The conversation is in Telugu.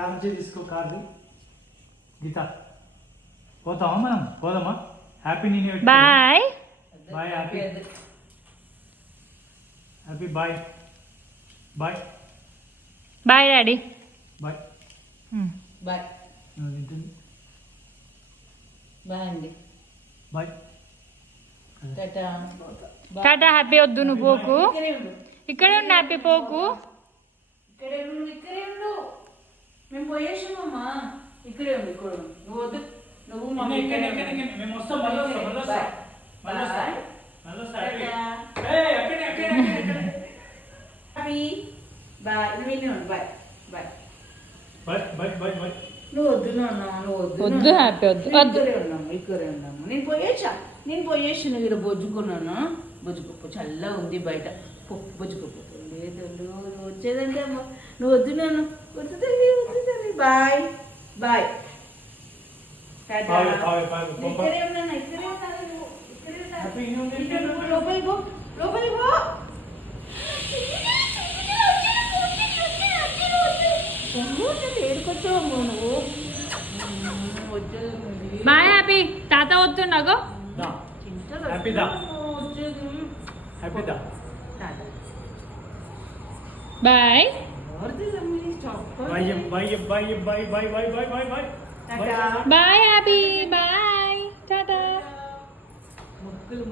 కార్ నుంచి తీసుకో కార్ది. గీత పోతామా మనం? పోదామా? Happy new year. Bye bye. Happy happy bye. Bye bye daddy. Bye bye bye అండి. బాయ్. టాటా. టాటా. హ్యాపీ వద్దు, నువ్వు పోకు. ఇక్కడే ఉండు హ్యాపీ, పోకు. ఇక్కడే ఉండు. మేము పోయేసామమ్మా. ఇక్కడే ఉండు. ఇక్కడ ఉండు. నువ్వు వద్దు. నువ్వు మమ్మీ ఇక్కడే మేము వస్తాం. మళ్ళీ వస్తాం. హ్యాపీ బాయ్. నువ్వు bye bye bye bye bye bye. నువ్వు వద్దు నాన్న, నువ్వు వద్దు హ్యాపీ వద్దు. ఇక్కడే ఉన్నాము. నేను పోయేసి నువ్వు ఇక్కడ బొజ్జుకున్నాను. బొజ్జుకోపో, చల్లగా ఉంది బయట. బొజ్జుకోపో. లేదు నువ్వు వచ్చేదంటే అమ్మ. నువ్వు వద్దు నాన్న. వద్దు తల్లి. Bye bye. ఇక్కడే ఉన్నాను. లోపలికి పో. ఏడుకొచ్చావు నువ్వు. బాయ్ హ్యాపీ. తాత వస్తున్నాగో. హ్యాపీ దా. హ్యాపీ దా. Bye bye bye bye bye bye bye bye bye bye. Bye Happy. Bye tata. ముగ్గులు